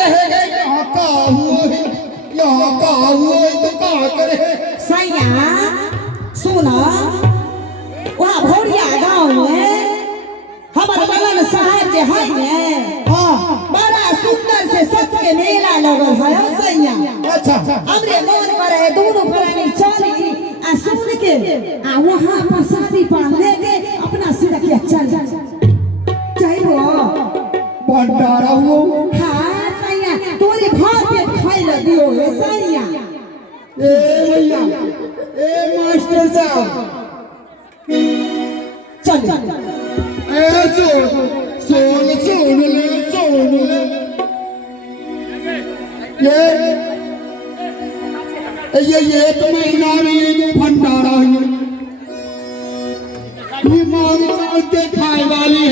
रहेगा यहाँ का हुआ है यहाँ का हुआ है तो क्या करे सैया सुना वहाँ भोरिया गाँव में हमारे बगल शहर के है ने हाँ बड़ा सुंदर से सत के मेला लगल है सैया। अच्छा हमरे मन करे दोनों प्राणी चली आ सुन के आ वहाँ पर शादी पान लेके अपना सिरकिया चल चाहिए भंडारा हो हाँ सैया तोरे भाव पे खाई दियो है सैया। ए भैया ए मास्टर साहब चल ए सोन ले ये एक महीना में ये भंडारा है ये मांग चाल के खाए वाली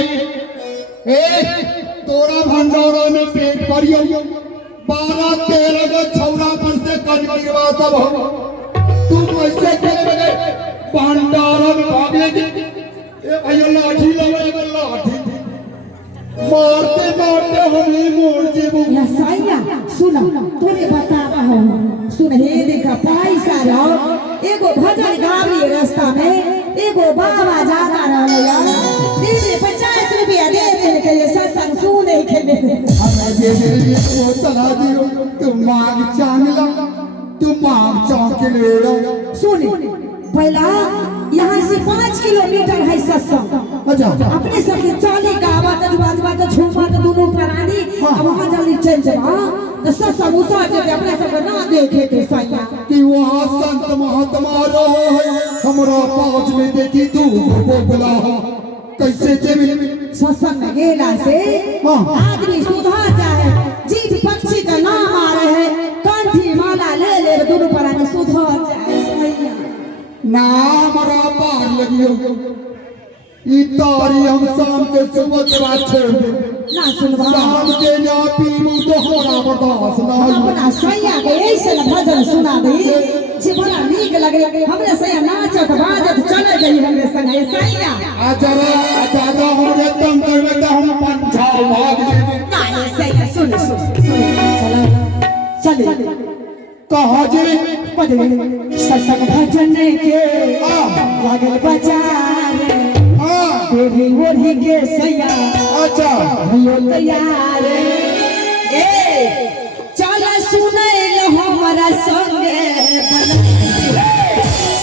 है तोरा भंडारा में पेट भरियो 12-13 को छौरा पर से कजवा सब हो तुम ऐसे करे बगैर भंडारा में भाग ले भैया लाठी लगे लाठी मारते मारते हमें मोड़ जेबू या सैया सुन तोरे बतावा हो सुन हे देखा पैसा लो एगो भजन गावी रास्ता में एगो बाबा जाना रहला दीदी 50 रुपया दे दे के ये सत्संग सुने के हमें दे दे वो चला दियो तुम मांग चांगला तुम मांग चांग के ले लो सुन पहला यहाँ से 5 किलोमीटर है सत्संग अच्छा अपने सब चाली गावत बाजवा तो झूमत दोनों प्राणी अब वहां जल्दी चल जा तो सत्संग उसा के अपने सब ना देखे के सैया कि वहाँ संत महात्मा रहो है हमरा पाँच में देती तू बोला कैसे जेबी सत्संग में गेला से आदमी सुधार जाए जीव पक्षी का नाम आ रहे हैं कंठी माला ले ले दोनों प्राणी सुधार जाए सैया नाम रा पार लगियो ई तारी हम शाम के सुबह के बाद छोड़ दे ना सुनवा शाम के ना पीलू तो हमरा बर्दाश्त ना हो अपना सैया के ऐसे भजन सुना दे जे बड़ा नीक लगे हमरे सैया नाचत बाजत चले गई हमरे संगे सैया आ जरा ज्यादा हमरे तंग करबे त हम पंछा भाग जेबे ना सैया सुन चलो चले कहा जे पदे सत्संग भजन के लागल बाजार तेरी ओढ़ी के सैया अच्छा हो तैयार ए चल सुनै हमारा संगे बना